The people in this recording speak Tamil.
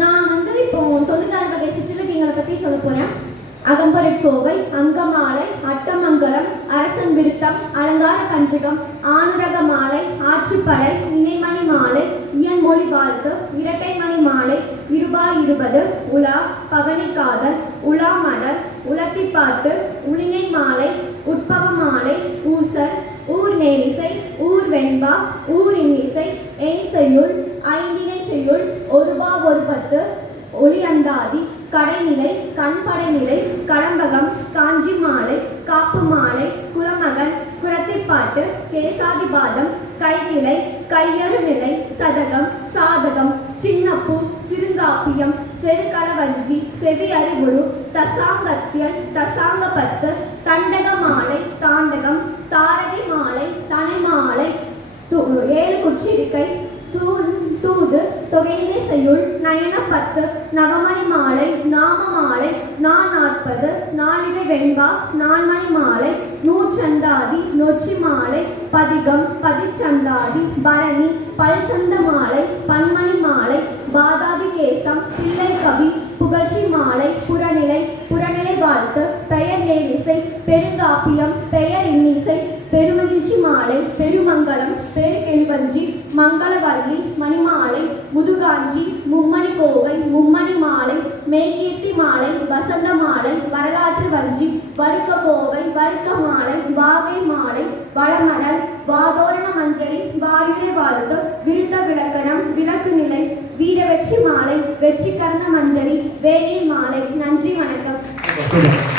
நான் இப்போ 96 வகை சிற்றிலக்கியங்களை பற்றி சொல்ல போகிறேன். அகம்பொருட்கோவை, அங்கமாலை, அட்டமங்கலம், அரசன் விருத்தம், அலங்கார கஞ்சகம், ஆணுரக மாலை, ஆற்றுப்படை, இணைமணி மாலை, இயன்மொழி வாழ்த்து, இரட்டைமணி மாலை, இருபாய் 20, உலா, பவனிக்காதல், உலாமடல், உலத்திப்பாட்டு, உளிங்கை மாலை, உட்பவ மாலை, ஊசல், ஊர் நேரிசை, ஊர் வெண்பா, ஊர் இன்னிசை, எண் செய்யுள், ஐந்திணை செய்யுள், ஒருபா ஒரு பத்து, ஒளி அந்தாதி, கடைநிலை, கண்படைநிலை, கடம்பகம், காஞ்சி மாலை, காப்பு மாலை, குலமகன், குரத்திப்பாட்டு, கேசாதிபாதம், கைநிலை, கையறு நிலை, சதகம், சாதகம், சின்னப்பூ, சிறுங்காப்பியம், செருகளவஞ்சி, செவி அறிவுரு, தசாங்கத்தியல், தசாங்கப்பத்து, தண்டக மாலை, தாண்டகம், தாரகை மாலை, தனை மாலை, 7 குச்சிருக்கை, தூது, தொகைநிலை செய்யுள், நயனப்பத்து, நவமணி மாலை, நாம மாலை, 40, நாளிகை வெண்பா, நான்மணி மாலை, நூற்றந்தாதி, நொச்சி மாலை, பதிகம், பதிச்சந்தாதி, பரணி, பல்சந்த மாலை, பன்மணி மாலை, பாதாதி கேசம், பிள்ளை கவி, புகழ்ச்சி மாலை, புறநிலை வாழ்த்து, பெயர் நேரிசை, பெருங்காப்பியம், பெயர் இன்னிசை, பெருமகிழ்ச்சி மாலை, பெருமங்கலம், பெருகெளிவஞ்சி, மங்களவள்ளி, மணிமாலை, முதுகாஞ்சி, மும்மணி கோவை, மும்மணி மாலை, மேகீர்த்தி மாலை, வசந்த மாலை, வரலாற்று வஞ்சி, வருக்க கோவை, வருக்க மாலை, வாகை மாலை, வளமடல், வாதோரண மஞ்சரி, வாயுரை வாழ்த்து, விருத்த விளக்கணம், விளக்கு நிலை, வீரவெற்றி மாலை, வெற்றி கர்ண மஞ்சரி, வேணில் மாலை. நன்றி, வணக்கம்.